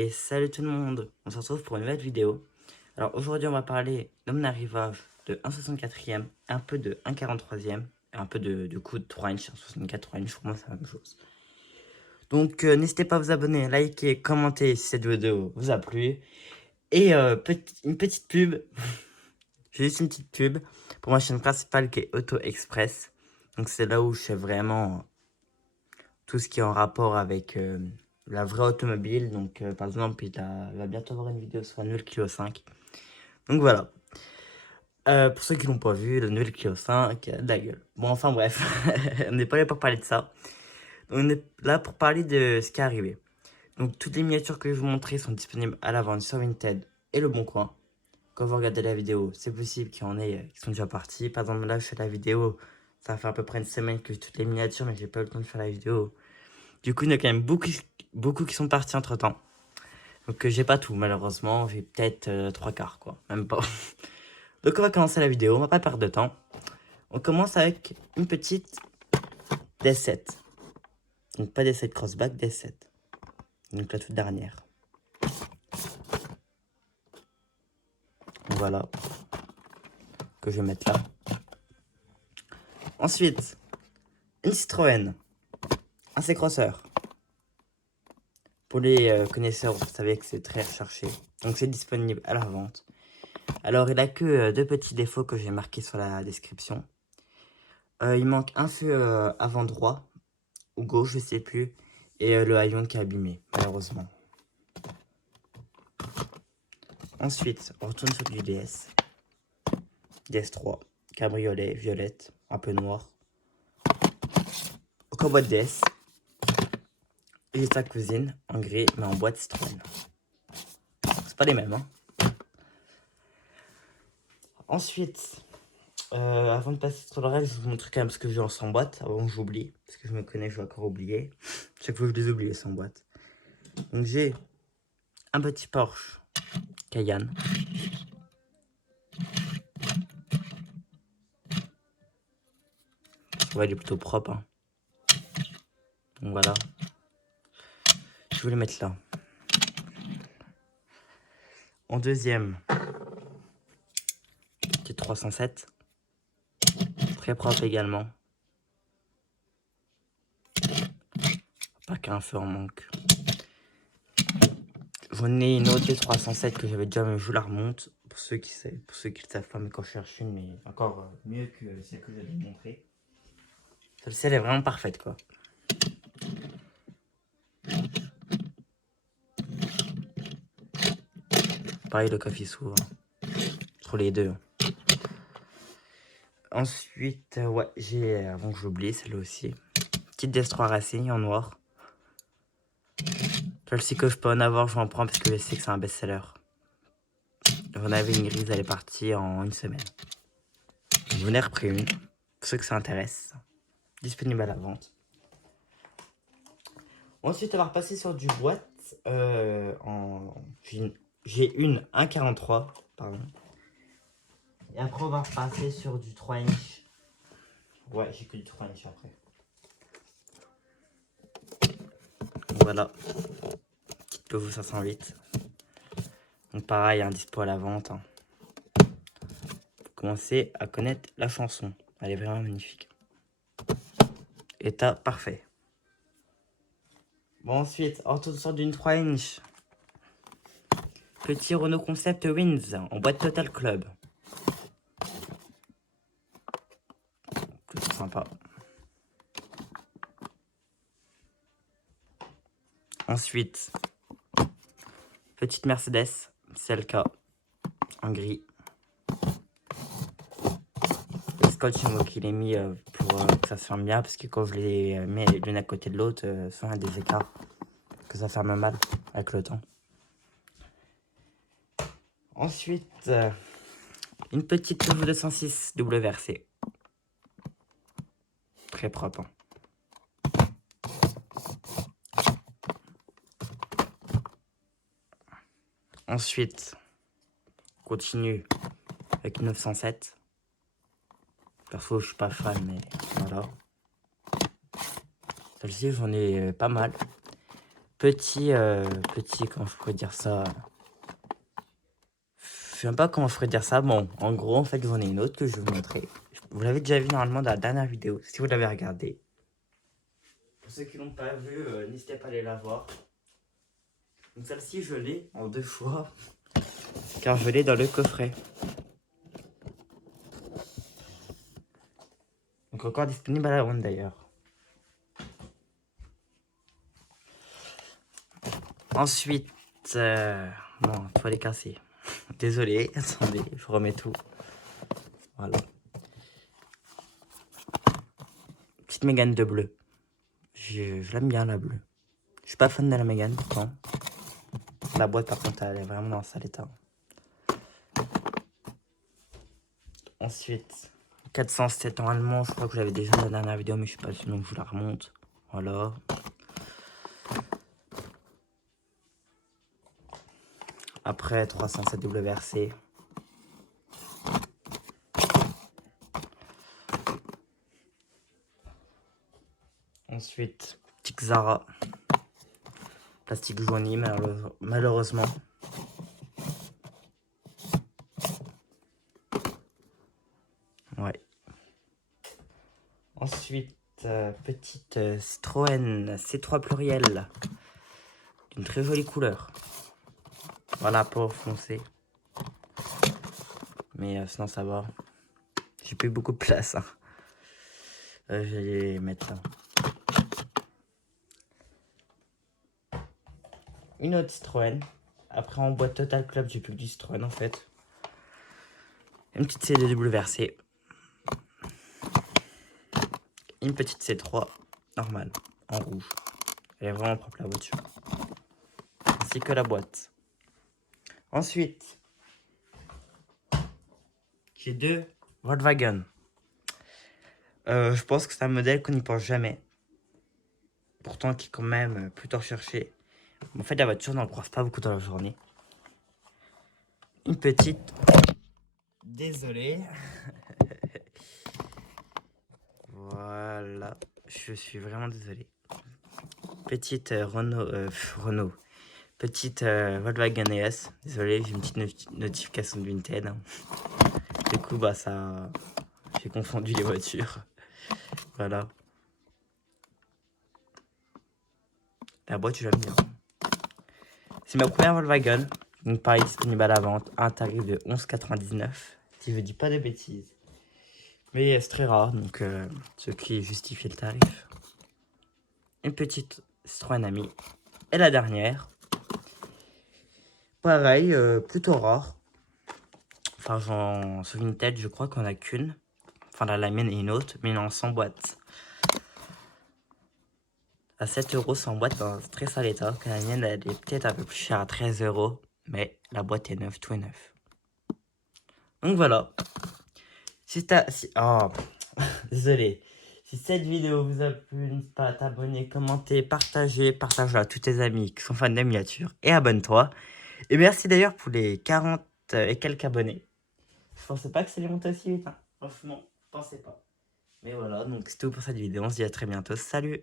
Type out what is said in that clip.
Et salut tout le monde, on se retrouve pour une nouvelle vidéo. Alors aujourd'hui on va parler de mon arrivage de 1,64e, un peu de 1,43e, et un peu du coup de 3 inch, 64 3 inch, pour moi c'est la même chose. Donc n'hésitez pas à vous abonner, liker, commenter si cette vidéo vous a plu. Et une petite pub, j'ai juste une petite pub pour ma chaîne principale qui est Auto Express. Donc c'est là où je fais vraiment tout ce qui est en rapport avec la vraie automobile. Donc par exemple il va bientôt avoir une vidéo sur la nouvelle Clio 5. Donc voilà. Pour ceux qui l'ont pas vu, la nouvelle Clio 5 de la gueule. Bon enfin bref, on n'est pas là pour parler de ça. On est là pour parler de ce qui est arrivé. Donc toutes les miniatures que je vais vous montrer sont disponibles à la vente sur Vinted et Le Bon Coin. Quand vous regardez la vidéo, c'est possible qu'il y en ait qui sont déjà partis. Par exemple là je fais la vidéo, ça fait à peu près une semaine que j'ai toutes les miniatures mais j'ai pas eu le temps de faire la vidéo. Du coup il y en a quand même beaucoup qui sont partis entre temps. Donc j'ai pas tout malheureusement, j'ai peut-être 3 quarts quoi, même pas. Donc on va commencer la vidéo, on va pas perdre de temps. On commence avec une petite D7. Donc pas D7 crossback, D7. Donc la toute dernière. Voilà. Que je vais mettre là. Ensuite, une Citroën. Un C-Crosser. Pour les connaisseurs, vous savez que c'est très recherché. Donc c'est disponible à la vente. Alors il a que deux petits défauts que j'ai marqués sur la description. Il manque un feu avant droit. Ou gauche, je sais plus. Et le haillon qui est abîmé, malheureusement. Ensuite, on retourne sur du DS. DS3, cabriolet, violette, un peu noir. Encore boîte DS. Et sa cousine, en gris, mais en boîte Citroën. C'est pas les mêmes, hein. Ensuite, avant de passer sur le reste, je vous montre quand même ce que j'ai en sans boîte. Avant que j'oublie, parce que je me connais, je vais encore oublier. Chaque fois, je les oublie, sans boîte. Donc, j'ai un petit Porsche Cayenne. Ouais, il est plutôt propre, hein. Donc, voilà. Je voulais mettre là. En deuxième, petit 307. Très propre également. Pas qu'un feu en manque. J'en ai une autre de 307 que j'avais déjà, mais je vous la remonte. Pour ceux qui le savent pas, mais quand je cherche une, mais encore mieux que celle que je vais vous montrer. Celle-ci, elle est vraiment parfaite, quoi. Pareil, le coffre s'ouvre. Sur les deux. Ensuite, ouais, j'ai, avant que j'oublie, celle-là aussi. Petite DS3 Racing en noir. Celle-ci que je peux en avoir, je vais en prendre parce que je sais que c'est un best-seller. J'en avais une grise, elle est partie en une semaine. J'en ai repris une. Pour ceux que ça intéresse. Disponible à la vente. Ensuite, on va repasser sur du boîte. J'ai une 1,43. Pardon. Et après, on va repasser sur du 3 inch. Ouais, j'ai que du 3 inch après. Voilà. Petite Peugeot 508. Donc pareil, un dispo à la vente. Hein. Commencez à connaître la chanson. Elle est vraiment magnifique. État parfait. Bon, ensuite, on sort d'une 3 inch. Petit Renault Concept Wins en boîte Total Club. Plutôt sympa. Ensuite, petite Mercedes CLK en gris. Le scotch qu'il est mis pour que ça se ferme bien, parce que quand je les mets l'une à côté de l'autre, souvent il y a des écarts, que ça ferme mal avec le temps. Ensuite, une petite Peugeot 206 WRC. Très propre. Hein. Ensuite, on continue avec 907. Perso, je suis pas fan, mais voilà. Celle-ci, j'en ai pas mal. petit, comment je pourrais dire ça? Je sais même pas comment je pourrais dire ça. Bon, en gros, en fait, j'en ai une autre que je vais vous montrer. Vous l'avez déjà vu normalement dans la dernière vidéo, si vous l'avez regardé. Pour ceux qui l'ont pas vu, n'hésitez pas à aller la voir. Donc celle-ci, je l'ai en 2 fois, car je l'ai dans le coffret. Donc encore disponible à la vente d'ailleurs. Ensuite, non, faut les casser. Désolé, attendez, je remets tout. Voilà. Petite Mégane de bleu. Je l'aime bien la bleue. Je suis pas fan de la Mégane pourtant. La boîte par contre elle est vraiment dans un sale état. Ensuite, 407 en allemand, je crois que j'avais déjà dans la dernière vidéo mais je suis pas sûr donc je vous la remonte. Voilà. Après 307 WRC. Ensuite, petit Xara. Plastique jauni malheureusement. Ouais. Ensuite, petite Citroën C3 pluriel. D'une très jolie couleur. Voilà, pas foncé. Mais sinon ça va. J'ai plus beaucoup de place. Hein. Je vais les mettre là. Une autre Citroën. Après en boîte Total Club, j'ai plus que du Citroën en fait. Une petite CDWRC. Une petite C3 normale, en rouge. Elle est vraiment propre la voiture. Ainsi que la boîte. Ensuite, j'ai 2 Volkswagen. Je pense que c'est un modèle qu'on n'y pense jamais. Pourtant qui est quand même plutôt recherché. En fait la voiture n'en croise pas beaucoup dans la journée. Une petite. Désolé. Voilà. Je suis vraiment désolé. Petite Renault. Petite Volkswagen ES. Désolé, j'ai une petite notification de Vinted. Du coup, bah ça... J'ai confondu les voitures. Voilà. La boîte, j'aime bien. C'est ma première Volkswagen. Donc pareil, disponible à la vente. À un tarif de 11,99. Si je dis pas de bêtises. Mais c'est très rare, donc ce qui justifie le tarif. Une petite Citroën Ami. Et la dernière. Pareil, plutôt rare. Enfin, sur Vinted, je crois qu'on a qu'une. Enfin, là, la mienne et une autre, mais non, sans boîte. À 7 € sans boîte, dans un très sale état. Que la mienne, elle est peut-être un peu plus chère à 13 €. Mais la boîte est neuve, tout est neuf. Donc voilà. Oh, désolé. Si cette vidéo vous a plu, n'hésite pas à t'abonner, commenter, partage-la à tous tes amis qui sont fans de miniatures et abonne-toi. Et merci d'ailleurs pour les 40 et quelques abonnés. Je pensais pas que ça allait monter aussi vite. Hein. Franchement, je pensais pas. Mais voilà, donc c'est tout pour cette vidéo. On se dit à très bientôt. Salut!